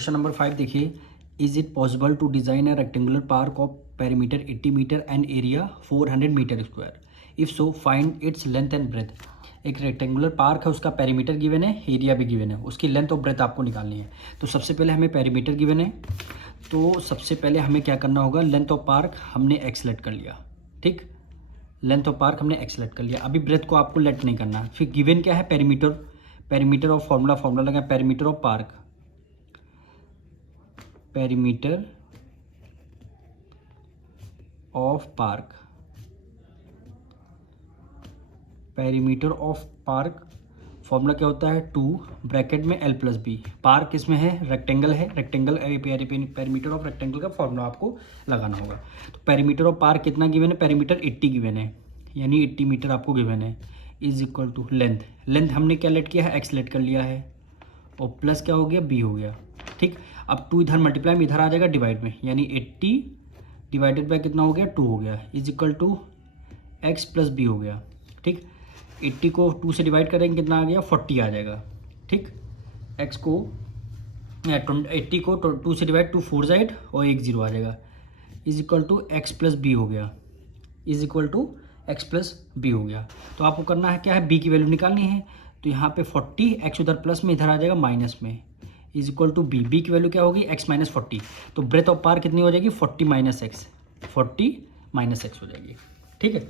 Question number 5 देखिए, is it possible to design a rectangular park of perimeter 80 metre and area 400 metre square, if so find its length and breadth. एक rectangular park है, उसका perimeter given है, area भी given है, उसकी length और breath आपको निकालनी है। तो सबसे पहले हमें पेरीमीटर गिवन है, तो सबसे पहले हमें क्या करना होगा, लेंथ ऑफ पार्क हमने एक्स लेट कर लिया। ठीक, लेंथ ऑफ पार्क हमने एक्स लेट कर लिया। अभी ब्रेथ को आपको लेट नहीं करना। फिर गिवन क्या है, पेरीमीटर, पेरीमीटर ऑफ फॉर्मूला लगा, perimeter of park, perimeter of park, perimeter of park formula क्या होता है, 2 ब्रैकेट में l प्लस बी। पार्क इसमें है, रेक्टेंगल है, रेक्टेंगल पेरीमीटर ऑफ रेक्टेंगल का फॉर्मूला आपको लगाना होगा। तो पेरीमीटर ऑफ पार्क कितना गिवन है, पेरीमीटर 80 गिवन है, यानी 80 मीटर आपको गिवन है, is equal to length. Length हमने क्या लेट किया है, एक्स लेट कर लिया है, और प्लस क्या हो गया, बी हो गया। ठीक, अब 2 इधर मल्टीप्लाई में इधर आ जाएगा डिवाइड में, यानी 80 डिवाइडेड बाय कितना हो गया, 2 हो गया, is equal to x plus b हो गया। ठीक, 80 को 2 से डिवाइड करेंगे कितना आ गया, 40 आ जाएगा। ठीक, एक्स को 80 को 2 से डिवाइड, 2 4 साइड और 1 0 आ जाएगा, is equal to x plus b हो गया, is equal to x plus b हो गया। तो आपको करना है क्या है, बी की वैल्यू निकालनी है। तो यहाँ पे 40, एक्स उधर प्लस में, इधर आ जाएगा माइनस में, is equal to b. B की वैल्यू क्या होगी, एक्स माइनस 40। तो ब्रेथ ऑफ पार कितनी हो जाएगी, 40 माइनस एक्स, 40 माइनस एक्स हो जाएगी। ठीक है,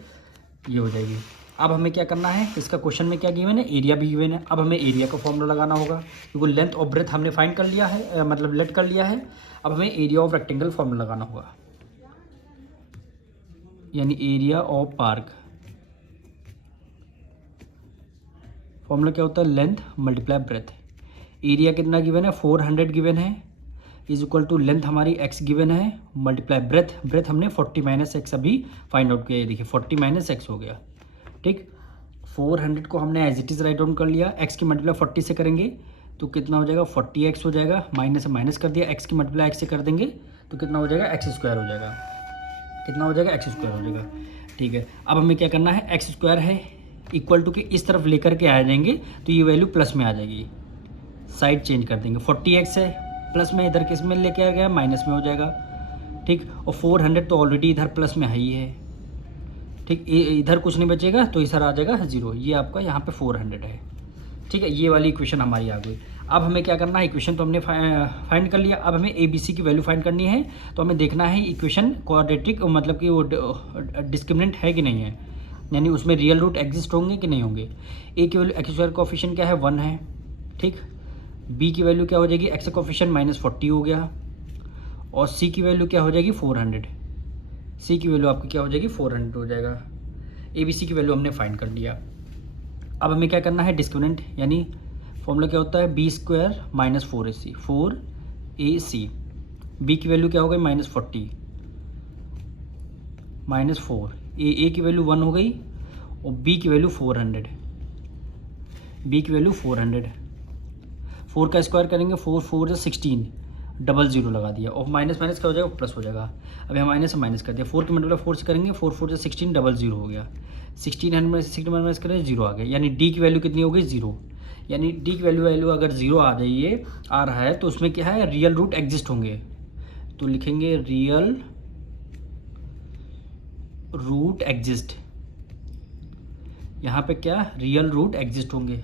ये हो जाएगी। अब हमें क्या करना है, इसका क्वेश्चन में क्या गिवन है, एरिया भी गिवन है। अब हमें एरिया का फॉर्मूला लगाना होगा, क्योंकि लेंथ और ब्रेथ हमने फाइंड कर लिया है, मतलब लेट कर लिया है। अब हमें एरिया ऑफ रेक्टेंगल फॉर्मूला लगाना होगा, यानी एरिया ऑफ पार्क फॉर्मूला क्या होता है, लेंथ मल्टीप्लाई ब्रेथ। एरिया कितना गिवन है, 400 गिवन है, इज इक्वल टू लेंथ हमारी x गिवन है, मल्टीप्लाई ब्रेथ, ब्रेथ हमने 40 माइनस एक्स अभी फाइंड आउट किया, देखिए 40 माइनस एक्स हो गया। ठीक, 400 को हमने as it is write down कर लिया, x की मल्टीप्लाई 40 से करेंगे तो कितना हो जाएगा, 40x हो जाएगा, माइनस से माइनस कर दिया, x की मल्टीप्लाई x से कर देंगे तो कितना हो जाएगा, एक्स स्क्वायर हो जाएगा। कितना हो जाएगा, एक्स स्क्वायर हो जाएगा। ठीक है, अब हमें क्या करना है, एक्स स्क्वायर है इक्वल टू के इस तरफ लेकर के आ जाएंगे तो ये वैल्यू प्लस में आ जाएगी, साइड चेंज कर देंगे। 40x है प्लस में, इधर किस में लेके आ गया, माइनस में हो जाएगा। ठीक, और 400 तो ऑलरेडी इधर प्लस में है ही है। ठीक, इधर कुछ नहीं बचेगा तो इधर आ जाएगा 0, ये आपका यहाँ पे 400 है। ठीक है, ये वाली इक्वेशन हमारी आ गई। अब हमें क्या करना है, इक्वेशन तो हमने फाइंड कर लिया, अब हमें ए बी सी की वैल्यू फाइंड करनी है। तो हमें देखना है इक्वेशन क्वाड्रेटिक, मतलब कि वो डिस्क्रिमिनेंट है कि नहीं है, यानी उसमें रियल रूट एग्जिस्ट होंगे कि नहीं होंगे। ए की वैल्यू एक्स स्क्वायर कोएफिशिएंट क्या है, 1 है। ठीक, बी की वैल्यू क्या हो जाएगी, एक्स कोएफिशिएंट -40 हो गया, और सी की वैल्यू क्या हो जाएगी, 400। सी की वैल्यू आपकी क्या हो जाएगी, 400 हो जाएगा। ए बी सी की वैल्यू हमने फाइंड कर लिया। अब हमें क्या करना है, डिस्क्रिमिनेंट, यानी फॉर्मूला क्या होता है, b square minus 4ac, 4ac। B की वैल्यू क्या हो गई, -40 -4, ए की वैल्यू 1 हो गई, और बी की वैल्यू 400, बी की वैल्यू 400। 4 का स्क्वायर करेंगे, 4 4 16, डबल जीरो लगा दिया, और माइनस माइनस क्या हो जाएगा, प्लस हो जाएगा। अब यहाँ माइनस से माइनस कर दिया, 4 की मल्टीप्लाई 4 से करेंगे, 4 4 16, डबल जीरो हो गया, 1600 में से 16 माइनस करें, 0 आ गया, यानी डी की वैल्यू कितनी हो गई, 0। यानी डी की वैल्यू अगर 0 आ जाइए आ रहा है तो उसमें क्या है, रियल रूट एग्जिस्ट होंगे। तो लिखेंगे रियल रूट एग्जिस्ट, यहाँ पे क्या, रियल रूट एग्जिस्ट होंगे।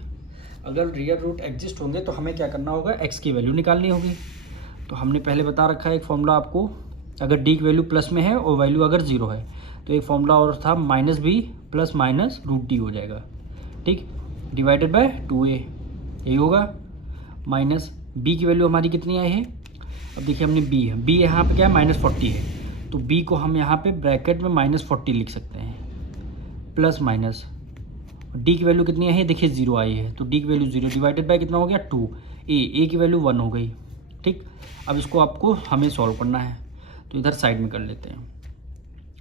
अगर रियल रूट एग्जिस्ट होंगे तो हमें क्या करना होगा, एक्स की वैल्यू निकालनी होगी। तो हमने पहले बता रखा है एक फॉर्मूला आपको, अगर डी की वैल्यू प्लस में है और वैल्यू अगर 0 है तो एक फॉर्मूला और था, -b प्लस माइनस √d हो जाएगा। ठीक, डिवाइडेड बाय 2a, यही होगा, माइनस b की वैल्यू हमारी कितनी आई है, अब देखिए हमने b यहाँ पे क्या है, -40 है, तो b को हम यहाँ पे ब्रैकेट में -40 लिख सकते हैं, प्लस माइनस डी की वैल्यू कितनी आई है, देखिए 0 आई है, तो डी की वैल्यू 0 डिवाइडेड बाय कितना हो गया, 2। ए की वैल्यू 1 हो गई। ठीक, अब इसको आपको हमें सॉल्व करना है, तो इधर साइड में कर लेते हैं।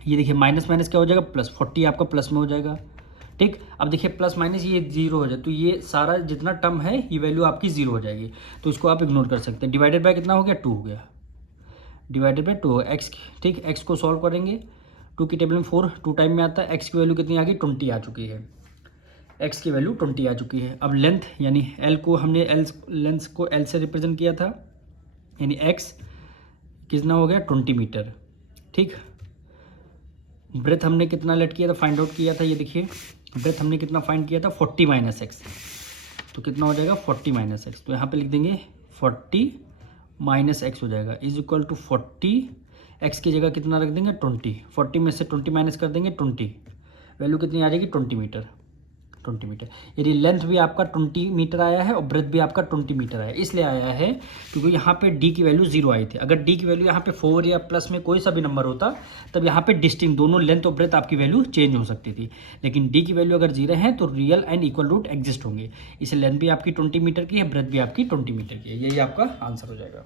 ये देखिए माइनस माइनस क्या हो जाएगा, प्लस, 40 आपका प्लस में हो जाएगा। ठीक, अब देखिए प्लस माइनस ये 0 हो जाए तो ये सारा जितना टर्म है ये वैल्यू आपकी 0 हो जाएगी, तो इसको आप इग्नोर कर सकते हैं। डिवाइडेड बाय कितना हो गया, 2 हो गया, डिवाइडेड बाय 2 एक्स। ठीक, एक्स को सॉल्व करेंगे, 2 की टेबल में 4 2 टाइम में आता है, एक्स की वैल्यू कितनी आ गई, 20 आ चुकी है, एक्स की वैल्यू 20 आ चुकी है। अब लेंथ, यानी एल को हमने लेंथ को एल से रिप्रेजेंट किया था, यानी एक्स कितना हो गया 20 मीटर। ठीक, ब्रेथ हमने कितना लेट किया था, फाइंड आउट किया था, ये देखिए ब्रेथ हमने कितना फाइंड किया था 40 माइनस एक्स, तो कितना हो जाएगा 40 माइनस एक्स, तो यहाँ पे लिख देंगे 40 माइनस एक्स हो जाएगा इज इक्वल टू 40, एक्स की जगह कितना रख देंगे 20, 40 में से 20 माइनस कर देंगे 20, वैल्यू कितनी आ जाएगी 20 मीटर। 20 मीटर, यदि लेंथ भी आपका 20 मीटर आया है और ब्रेथ भी आपका 20 मीटर आया है, इसलिए आया है क्योंकि यहाँ पे डी की वैल्यू 0 आई थी। अगर डी की वैल्यू यहाँ पे 4 या प्लस में कोई सा भी नंबर होता तब यहाँ पे डिस्टिंक्ट दोनों लेंथ और ब्रेथ आपकी वैल्यू चेंज हो सकती थी, लेकिन डी की वैल्यू अगर 0 है तो real and equal root exist होंगे, इसलिए लेंथ भी आपकी 20 मीटर की है, ब्रेथ भी आपकी 20 मीटर की है। यही आपका आंसर हो जाएगा।